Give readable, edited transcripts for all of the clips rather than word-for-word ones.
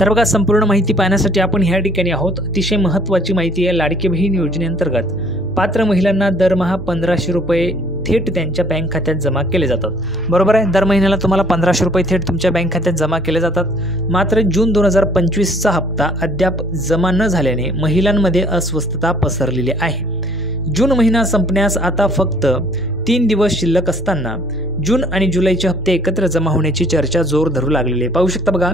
तर बघा, संपूर्ण माहिती पाहण्यासाठी आपण ह्या ठिकाणी आहोत। अतिशय महत्त्वाची माहिती आहे। लाडकी बहीण योजनेअंतर्गत पात्र महिलांना दरमहा 1500 रुपये थेट त्यांच्या बँक खात्यात जमा केले जातात। बरोबर आहे, दर महिन्याला तुम्हाला 1500 रुपये थेट तुमच्या बँक खात्यात जमा केले जातात। मात्र जून 2025चा हप्ता अद्याप जमा न झाल्याने महिलांमध्ये अस्वस्थता पसरलेली आहे। जून महिना संपण्यास आता फक्त 3 दिवस शिल्लक असताना जून आणि जुलैचे हप्ते एकत्र जमा होण्याची चर्चा जोर धरू लागलेली आहे। पाहू शकता बघा,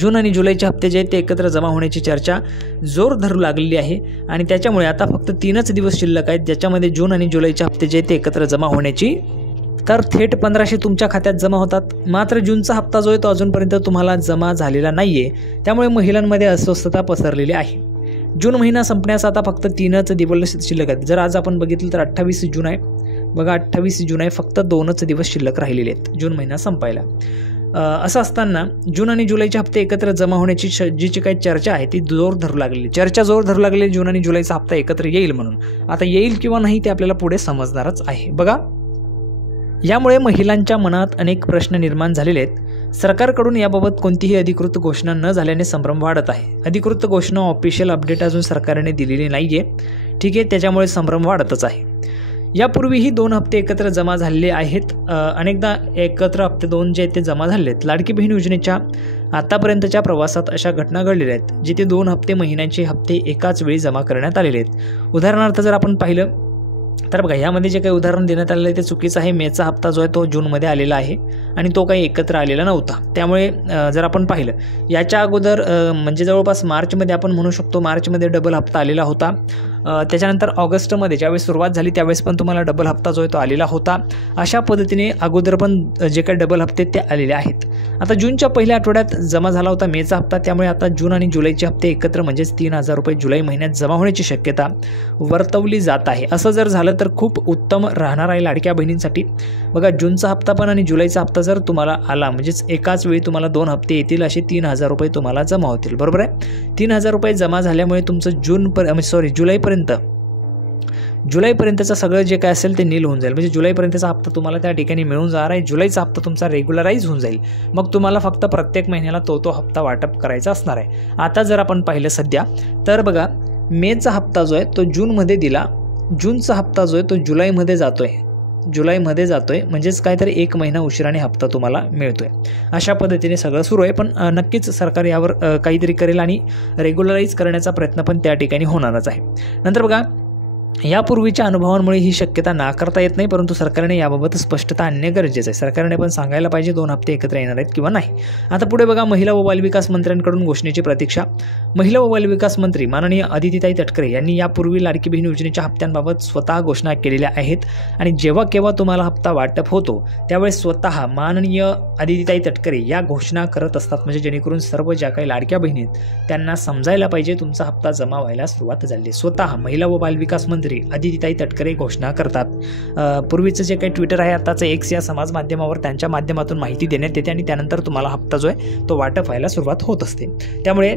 जून आणि जुलैचे हप्ते जे आहेत ते एकत्र जमा होण्याची चर्चा जोर धरू लागलेली आहे आणि त्याच्यामुळे आता फक्त 3च दिवस शिल्लक आहेत ज्याच्यामध्ये जून आणि जुलैचे हप्ते जे आहेत ते एकत्र जमा होण्याची, तर थेट 1500 तुमच्या खात्यात जमा होतात। मात्र जूनचा हप्ता जो आहे तो अजूनपर्यंत तुम्हाला जमा झालेला नाहीये, त्यामुळे महिलांमध्ये अस्वस्थता पसरलेली आहे। जून महिना संपण्यास आता फक्त 3च दिवस शिल्लक आहेत। जर आज आपण बघितलं तर 28 जून आहे बघा, 28 जून आहे, फक्त 2च दिवस शिल्लक राहिलेले आहेत जून महिना संपायला। असं असताना जून आणि जुलैचे हप्ते एकत्र जमा होण्याची जी काही चर्चा आहे ती जोर धरू लागलेली, जून आणि जुलैचा हप्ता एकत्र येईल म्हणून। आता येईल किंवा नाही ते आपल्याला पुढे समजणारच आहे। बघा, यामुळे महिलांच्या मनात अनेक प्रश्न निर्माण झालेले आहेत। सरकारकडून याबाबत कोणतीही अधिकृत घोषणा न झाल्याने संभ्रम वाढत आहे। अधिकृत घोषणा, ऑफिशियल अपडेट अजून सरकारने दिलेली नाहीये, ठीक आहे, त्याच्यामुळे संभ्रम वाढतच आहे। यापूर्वीही 2 हप्ते एकत्र जमा झालेले आहेत। अनेकदा एकत्र हप्ते 2 जे आहेत ते जमा झाले आहेत। लाडकी बहीण योजनेच्या आतापर्यंतच्या प्रवासात अशा घटना घडलेल्या आहेत जिथे 2 हप्ते महिन्यांचे हप्ते एकाच वेळी जमा करण्यात आलेले आहेत। उदाहरणार्थ जर आपण पाहिलं तर बघा, यामध्ये जे काही उदाहरण देण्यात आलेलं आहे ते चुकीचं आहे। मेचा हप्ता जो आहे तो जूनमध्ये आलेला आहे आणि तो काही एकत्र आलेला नव्हता। त्यामुळे जर आपण पाहिलं याच्या अगोदर म्हणजे जवळपास मार्चमध्ये आपण म्हणू शकतो, मार्चमध्ये डबल हप्ता आलेला होता। त्याच्यानंतर ऑगस्टमध्ये ज्यावेळेस सुरुवात झाली त्यावेळेस पण तुम्हाला डबल हप्ता जो आहे तो आलेला होता। अशा पद्धतीने अगोदर पण जे काही डबल हप्ते ते आलेले आहेत। आता जूनच्या पहिल्या आठवड्यात जमा झाला होता मेचा हप्ता, त्यामुळे आता जून आणि जुलैचे हप्ते एकत्र म्हणजेच 3000 रुपये जुलै महिन्यात जमा होण्याची शक्यता वर्तवली जात आहे। असं जर झालं तर खूप उत्तम राहणार आहे लाडक्या बहिणींसाठी। बघा, जूनचा हप्ता पण आणि जुलैचा हप्ता जर तुम्हाला आला म्हणजेच एकाच वेळी तुम्हाला 2 हप्ते येतील, असे 3000 रुपये तुम्हाला जमा होतील। बरोबर आहे, 3000 रुपये जमा झाल्यामुळे तुमचं जुलैपर्यंतचं सगळं जे काय असेल ते नील होऊन जाईल। म्हणजे जुलैपर्यंतचा हप्ता तुम्हाला त्या ठिकाणी मिळून जाणार आहे। जुलैचा हप्ता तुमचा रेग्युलराईज होऊन जाईल। मग तुम्हाला फक्त प्रत्येक महिन्याला तो हप्ता वाटप करायचा असणार आहे। आता जर आपण पाहिलं सध्या तर बघा, मेचा हप्ता जो आहे तो जूनमध्ये दिला, जूनचा हप्ता जो आहे तो जुलैमध्ये जातोय, म्हणजेच काहीतरी 1 महिना उशिराने हप्ता तुम्हाला मिळतोय। अशा पद्धतीने सगळं सुरू आहे, पण नक्कीच सरकार यावर काहीतरी करेल आणि रेग्युलराईज करण्याचा प्रयत्न पण त्या ठिकाणी होणारच आहे। नंतर बघा, यापूर्वीच्या अनुभवांमुळे ही शक्यता नाकारता येत नाही, परंतु सरकारने याबाबत स्पष्टता आणणे गरजेचं आहे। सरकारने पण सांगायला पाहिजे 2 हप्ते एकत्र येणार आहेत किंवा नाही। आता पुढे बघा, महिला व बालविकास मंत्र्यांकडून घोषणेची प्रतीक्षा। महिला व बालविकास मंत्री माननीय अदितीताई तटकरे यांनी यापूर्वी लाडकी बहीण योजनेच्या हप्त्यांबाबत स्वतः घोषणा केलेल्या आहेत आणि जेव्हा केव्हा तुम्हाला हप्ता वाटप होतो त्यावेळेस स्वतः माननीय अदितीताई तटकरे या घोषणा करत असतात, म्हणजे जेणेकरून सर्व ज्या काही लाडक्या बहिणी आहेत त्यांना समजायला पाहिजे तुमचा हप्ता जमा व्हायला सुरुवात झाली। स्वतः महिला व बालविकास मंत्री अदितीताई तटकरे घोषणा करतात। पूर्वीचं जे काही ट्विटर आहे, आताचं एक्स या समाज माध्यमावर त्यांच्या माध्यमातून माहिती देण्यात येते आणि त्यानंतर तुम्हाला हप्ता जो आहे तो वाटप व्हायला सुरुवात होत असते। त्यामुळे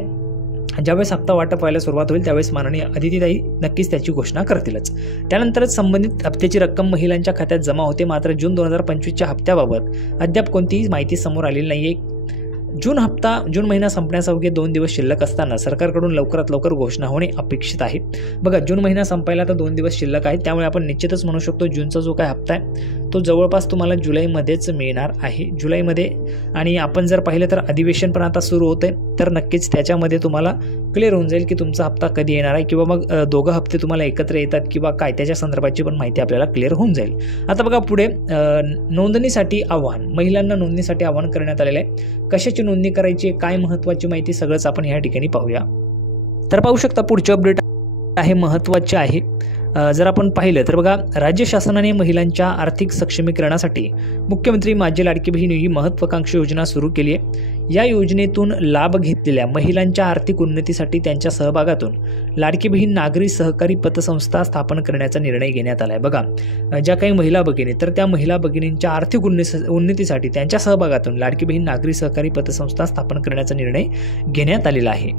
ज्यावेळेस हप्ता वाटप व्हायला सुरुवात होईल त्यावेळेस माननीय अदितीताई नक्कीच त्याची घोषणा करतीलच। त्यानंतरच संबंधित हप्त्याची रक्कम महिलांच्या खात्यात जमा होते। मात्र जून 2025च्या हप्त्याबाबत अद्याप कोणतीही माहिती समोर आलेली नाहीये। जून महिना संपण्यास अवघे 2 दिवस शिल्लक असताना सरकारकडून लवकरात लवकर घोषणा होणे अपेक्षित आहे। बघा, जून महिना संपायला तर 2 दिवस शिल्लक आहेत, त्यामुळे आपण निश्चितच म्हणू शकतो जूनचा जो काय हप्ता आहे तो जवळपास तुम्हाला जुलैमध्येच मिळणार आहे, जुलैमध्ये। आणि आपण जर पाहिलं तर अधिवेशन पण आता सुरू होते, तर नक्कीच त्याच्यामध्ये तुम्हाला क्लिअर होऊन जाईल की तुमचा हप्ता कधी येणार आहे किंवा मग 2 हप्ते तुम्हाला एकत्र येतात किंवा काय, त्याच्या संदर्भाची पण माहिती आपल्याला क्लिअर होऊन जाईल। आता बघा, पुढे नोंदणीसाठी आव्हान, महिलांना नोंदणीसाठी आव्हान करण्यात आलेलं आहे। कशाची नोंदणी करायची, काय महत्त्वाची माहिती सगळंच आपण या ठिकाणी पाहूया। तर पाहू शकता पुढचे अपडेट आहे, महत्त्वाचे आहे। जर आपण पाहिलं तर बघा, राज्य शासनाने महिलांच्या आर्थिक सक्षमीकरणासाठी मुख्यमंत्री माझी लाडकी बहीण ही महत्त्वाकांक्षी योजना सुरू केली आहे। या योजनेतून लाभ घेतलेल्या महिलांच्या आर्थिक उन्नतीसाठी त्यांच्या सहभागातून लाडकी बहीण नागरी सहकारी पतसंस्था स्थापन करण्याचा निर्णय घेण्यात आला आहे। बघा, ज्या काही महिला भगिनी तर त्या महिला भगिनींच्या आर्थिक उन्नतीसाठी त्यांच्या सहभागातून लाडकी बहीण नागरी सहकारी पतसंस्था स्थापन करण्याचा निर्णय घेण्यात आलेला आहे।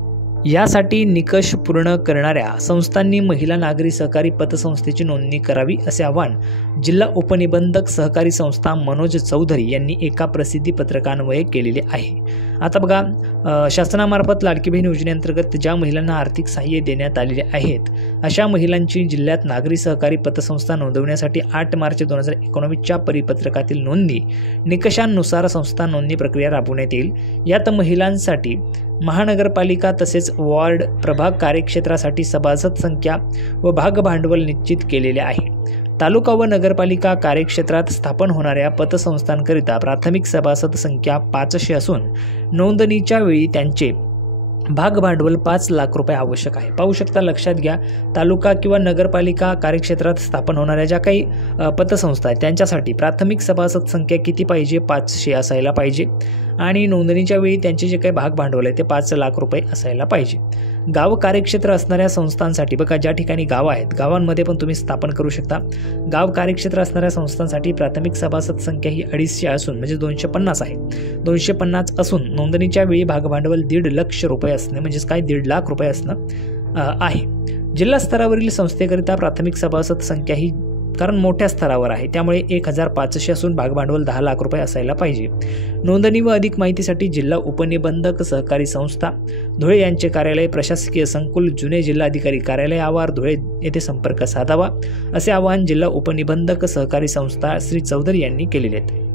यासाठी निकष पूर्ण करणाऱ्या संस्थांनी महिला नागरी सहकारी पतसंस्थेची नोंदणी करावी असे आवाहन जिल्हा उपनिबंधक सहकारी संस्था मनोज चौधरी यांनी एका प्रसिद्धी पत्रकान्वये केलेले आहे. आता बघा, शासनामार्फत लाडकी बहीण योजनेअंतर्गत ज्या महिलांना आर्थिक सहाय्य देण्यात आलेले आहेत अशा महिलांची जिल्ह्यात नागरी सहकारी पतसंस्था नोंदवण्यासाठी 8 मार्च 2019च्या परिपत्रकातील नोंदणी निकषांनुसार संस्था नोंदणी प्रक्रिया राबवण्यात येईल. यात महिलांसाठी महानगरपालिका तसेच वॉर्ड प्रभाग कार्यक्षेत्रासाठी सभासद संख्या व भाग भांडवल निश्चित केलेले आहे. तालुका व नगरपालिका कार्यक्षेत्रात स्थापन होणाऱ्या पतसंस्थांकरिता प्राथमिक सभासद संख्या 500 असून नोंदणीच्या वेळी त्यांचे भाग भांडवल 5 लाख रुपये आवश्यक आहे. पाहू शकता, लक्षात घ्या, तालुका किंवा नगरपालिका कार्यक्षेत्रात स्थापन होणाऱ्या ज्या काही पतसंस्था आहेत त्यांच्यासाठी प्राथमिक सभासद संख्या किती पाहिजे? 500 असायला पाहिजे आणि नोंदणीच्या वेळी त्यांचे जे काही भाग भांडवल आहे ते 5 लाख रुपये असायला पाहिजे. गाव कार्यक्षेत्र असणाऱ्या संस्थांसाठी बघा, ज्या ठिकाणी गावं आहेत गावांमध्ये पण तुम्ही स्थापन करू शकता. गाव कार्यक्षेत्र असणाऱ्या संस्थांसाठी प्राथमिक सभासद संख्या ही 250 असून म्हणजे 250 आहे. 250 असून नोंदणीच्या वेळी भाग भांडवल 1.5 लाख रुपये असणे म्हणजेच काय 1.5 लाख रुपये असणं आहे. जिल्हा स्तरावरील संस्थेकरिता प्राथमिक सभासद संख्या ही कारण मोठ्या स्तरावर आहे त्यामुळे 1500 असून भागभांडवल 10 लाख रुपये असायला पाहिजे. नोंदणी व अधिक माहितीसाठी जिल्हा उपनिबंधक सहकारी संस्था धुळे यांचे कार्यालय प्रशासकीय संकुल जुने जिल्हाधिकारी कार्यालय आवार धुळे येथे संपर्क साधावा असे आवाहन जिल्हा उपनिबंधक सहकारी संस्था श्री चौधरी यांनी केलेले आहे.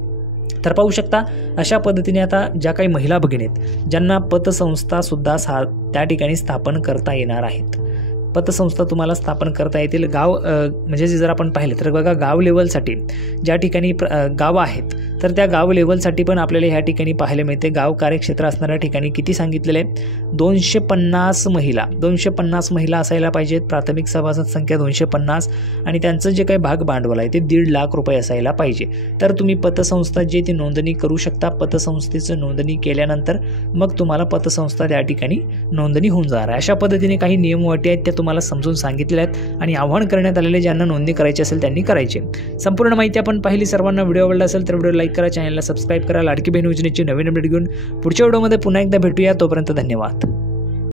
तर पाहू शकता, अशा पद्धतीने आता ज्या काही महिला भगिनी आहेत ज्यांना पतसंस्था सुद्धा त्या ठिकाणी स्थापन करता येणार आहेत. पतसंस्था तुम्हाला स्थापन करता येतील. गाव म्हणजे जर आपण पाहिलं तर बघा, गाव लेवलसाठी ज्या ठिकाणी गावं आहेत तर त्या गाव लेवलसाठी पण आपल्याला ह्या ठिकाणी पाहायला मिळते. गाव कार्यक्षेत्र असणाऱ्या ठिकाणी किती सांगितलेलं आहे? 250 महिला असायला पाहिजेत. प्राथमिक सभासद संख्या 250 आणि त्यांचं जे काही भाग भांडवल आहे ते 1.5 लाख रुपये असायला पाहिजे. तर तुम्ही पतसंस्था जे ती नोंदणी करू शकता. पतसंस्थेचं नोंदणी केल्यानंतर मग तुम्हाला पतसंस्था त्या ठिकाणी नोंदणी होऊन जाणार आहे. अशा पद्धतीने काही नियम अटी आहेत त्या तुम्हाला समजून सांगितलेल्या आहेत आणि आवाहन करण्यात आलेले ज्यांना नोंदणी करायची असेल त्यांनी करायची. संपूर्ण माहिती आपण पाहिली. सर्वांना व्हिडिओ आवडला असेल तर व्हिडिओ लाईक करा, चॅनलला सबस्क्राईब करा. लाडकी बहीण योजनेची नवीन अपडेट घेऊन पुढच्या व्हिडिओमध्ये पुन्हा एकदा भेटूया. तोपर्यंत धन्यवाद.